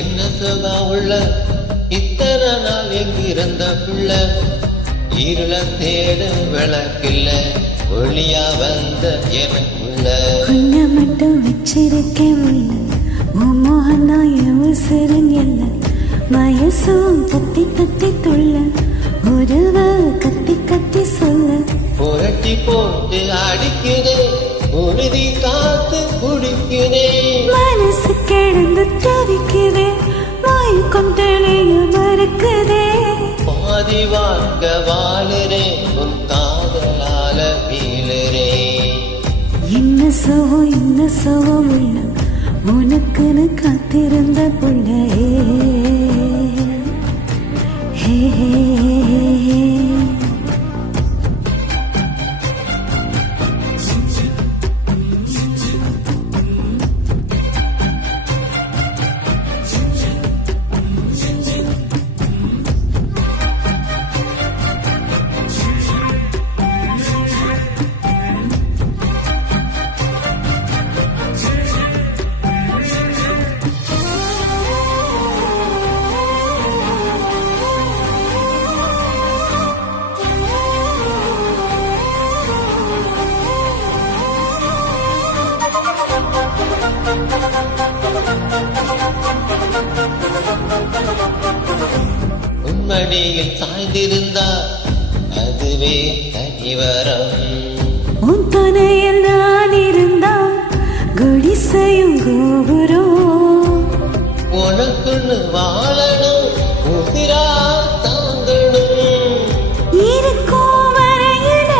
என்ன சுகா உள்ள இத்தனை நாள் எங்கிருந்த புள்ள இருள தேட விளக்கில்ல ஒளியா வந்த எனக்குள்ள கொஞ்ச மட்டும் வச்சிருக்கேன் உள்ள உன் மோகந்தான் என் உசிரன் எல்ல மயசும் தத்தி தத்தி துள்ள உருவ கத்தி கத்தி சொல்ல புரட்டி போட்டு அடிக்குதே உறுதி காத்து குடிக்குதே மனசு கிடந்து தவிக்குதே வாய் கொண்டளைய மறுக்குதே பாதி வாழ்க்க வாழுறே உன் காதலால வீழுறே என்ன சோகம் உள்ள உனக்குன்னு காத்திருந்த புள்ள ஹே உன்மடியில் சாய்ந்திருந்தா அதுவே தனிவரம் உன் துணையில் நான் இருந்தா குடிசையும் கோபுரம் உனக்குன்னு வாழணும் உசிரா தாங்கணும் இருக்கும் வரையில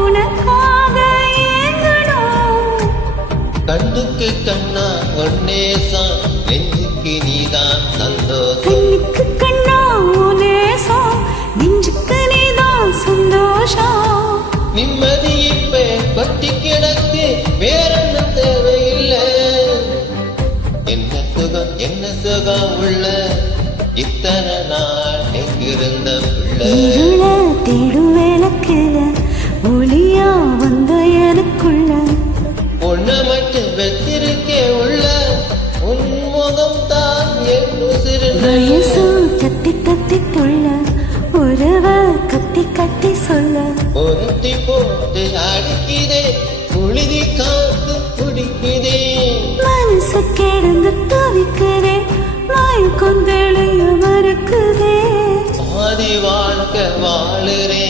உனக்காக ஏங்கணும் கண்ணுக்கு கண்ணா ஒன்னேசம் நெஞ்சுக்கு நீதான் சந்தோஷம் கண்ணுக்கு கண்ணா நேசம் நெஞ்சுக்கு நீதான் சந்தோஷம் நிம்மதி இப்ப கொட்டி கிடக்கு வேறொன்னு தேவையில்லை என்ன சுகம் உள்ள இத்தனை நாள் எங்கிருந்த பிள்ளை இருள தேடும் விளக்குல ஒளியா வந்த எனக்குள்ள ஒன்ன மட்டும் வச்சிருக்கே உள்ள உன் முகம் தான் என் வயசு தத்தி தத்தி துள்ள உறவ கத்தி கத்தி சொல்ல ஒருத்தி போட்டு அடிக்குதே புழுதி காத்து குடிக்குதே மனசு கிடந்து தவிக்கிறே வாய் கொந்தளைய மறுக்குதே பாதி வாழ்க்கை வாழுறே